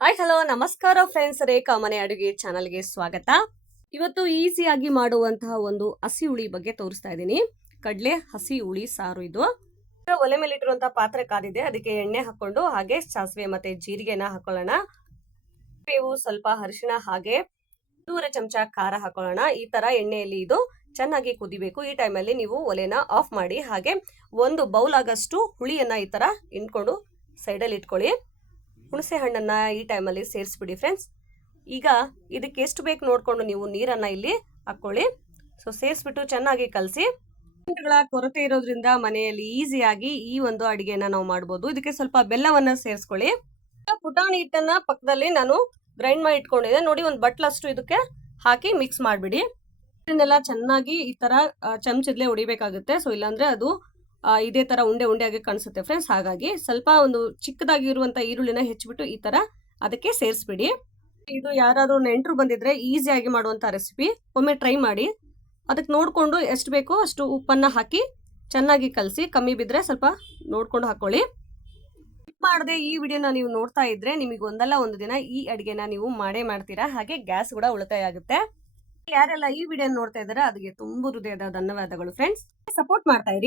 Hi hello ನಮಸ್ಕಾರ friends, ರೇಖಾ ಮನೆ ಅಡುಗೆ ಚಾನಲ್ಗೆ ಸ್ವಾಗತ. ಇವತ್ತು ಈಸಿಯಾಗಿ ಮಾಡುವಂತಹ ಒಂದು ಹಸಿ ಹುಳಿ ಬಗ್ಗೆ ತೋರಿಸ್ತಾ ಇದ್ದೀನಿ. ಕಡಲೆ ಹಸಿ ಹುಳಿ ಸಾರು ಇದು. ಒಲೆ ಮೇಲೆ ಇಟ್ಟಿರುವಂತಹ ಪಾತ್ರೆ ಕಾದಿದೆ, ಅದಕ್ಕೆ ಎಣ್ಣೆ ಹಾಕೊಂಡು ಹಾಗೆ ಸಾಸಿವೆ ಮತ್ತೆ ಜೀರಿಗೆನ ಹಾಕೊಳ್ಳೋಣ. ಬೇವು, ಸ್ವಲ್ಪ ಅರಿಶಿಣ, ಹಾಗೆ 2 ಚಮಚ ಖಾರ ಹಾಕೊಳ್ಳೋಣ. ಈ ತರ ಎಣ್ಣೆಯಲ್ಲಿ ಇದು ಚೆನ್ನಾಗಿ ಕುದಿಬೇಕು. ಈ ಟೈಮಲ್ಲಿ ನೀವು ಒಲೆನ ಆಫ್ ಮಾಡಿ ಹಾಗೆ 1 ಬೌಲ್ ಆಗಷ್ಟು ಹುಳಿಯನ್ನ ಈ ತರ ಇಂಡ್ಕೊಂಡು ಸೈಡಲ್ಲಿ ಇಟ್ಕೊಳ್ಳಿ. ಹುಣಸೆ ಹಣ್ಣನ್ನ ಈ ಟೈಮಲ್ಲಿ ಸೇರಿಸ್ಬಿಡಿ ಫ್ರೆಂಡ್ಸ್. ಈಗ ಇದಕ್ಕೆ ಎಷ್ಟು ಬೇಕು ನೋಡ್ಕೊಂಡು ನೀವು ನೀರನ್ನ ಇಲ್ಲಿ ಹಾಕೊಳ್ಳಿ. ಸೊ ಸೇರಿಸ್ಬಿಟ್ಟು ಚೆನ್ನಾಗಿ ಕಲಸಿ. ಕೊರತೆ ಇರೋದ್ರಿಂದ ಮನೆಯಲ್ಲಿ ಈಸಿಯಾಗಿ ಈ ಒಂದು ಅಡಿಗೆನ ನಾವು ಮಾಡ್ಬೋದು. ಇದಕ್ಕೆ ಸ್ವಲ್ಪ ಬೆಲ್ಲವನ್ನ ಸೇರಿಸ್ಕೊಳ್ಳಿ. ಪುಟಾಣಿ ಹಿಟ್ಟನ್ನ ಪಕ್ಕದಲ್ಲಿ ನಾನು ಗ್ರೈಂಡ್ ಮಾಡಿ ಇಟ್ಕೊಂಡಿದ್ದೆ ನೋಡಿ, ಒಂದು ಬಟ್ಲಷ್ಟು ಇದಕ್ಕೆ ಹಾಕಿ ಮಿಕ್ಸ್ ಮಾಡಿಬಿಡಿ. ಇದನ್ನೆಲ್ಲ ಚೆನ್ನಾಗಿ ಈ ತರ ಚಮಚದಲ್ಲೇ ಹೊಡಿಬೇಕಾಗುತ್ತೆ. ಸೊ ಇಲ್ಲಾಂದ್ರೆ ಅದು ಇದೇ ತರ ಉಂಡೆ ಉಂಡೆಯಾಗಿ ಕಾಣಿಸುತ್ತೆ ಫ್ರೆಂಡ್ಸ್. ಹಾಗಾಗಿ ಸ್ವಲ್ಪ ಒಂದು ಚಿಕ್ಕದಾಗಿರುವಂತ ಈರುಳ್ಳಿನ ಹೆಚ್ಚಿಬಿಟ್ಟು ಈ ತರ ಅದಕ್ಕೆ ಸೇರಿಸ್ಬಿಡಿ. ಇದು ಯಾರಾದ್ರೂ ನೆಂಟರು ಬಂದಿದ್ರೆ ಈಸಿಯಾಗಿ ಮಾಡುವಂತ ರೆಸಿಪಿ, ಒಮ್ಮೆ ಟ್ರೈ ಮಾಡಿ. ಅದಕ್ಕೆ ನೋಡ್ಕೊಂಡು ಎಷ್ಟು ಬೇಕೋ ಅಷ್ಟು ಉಪ್ಪನ್ನ ಹಾಕಿ ಚೆನ್ನಾಗಿ ಕಲಸಿ. ಕಮ್ಮಿ ಬಿದ್ರೆ ಸ್ವಲ್ಪ ನೋಡ್ಕೊಂಡು ಹಾಕೊಳ್ಳಿ. ಮಾಡದೆ ಈ ವಿಡಿಯೋನ ನೀವು ನೋಡ್ತಾ ಇದ್ರೆ ನಿಮಗೆ ಒಂದಲ್ಲ ಒಂದು ದಿನ ಈ ಅಡಿಗೆನ ನೀವು ಮಾಡೇ ಮಾಡ್ತೀರಾ. ಹಾಗೆ ಗ್ಯಾಸ್ ಕೂಡ ಉಳಿತಾಯ ಆಗುತ್ತೆ. ಯಾರೆಲ್ಲ ಈ ವಿಡಿಯೋ ನೋಡ್ತಾ ಇದ್ದಾರೆ ಅದಕ್ಕೆ ತುಂಬಾ ಹೃದಯದ ಧನ್ಯವಾದಗಳು ಫ್ರೆಂಡ್ಸ್. ಸಪೋರ್ಟ್ ಮಾಡ್ತಾ ಇರಿ.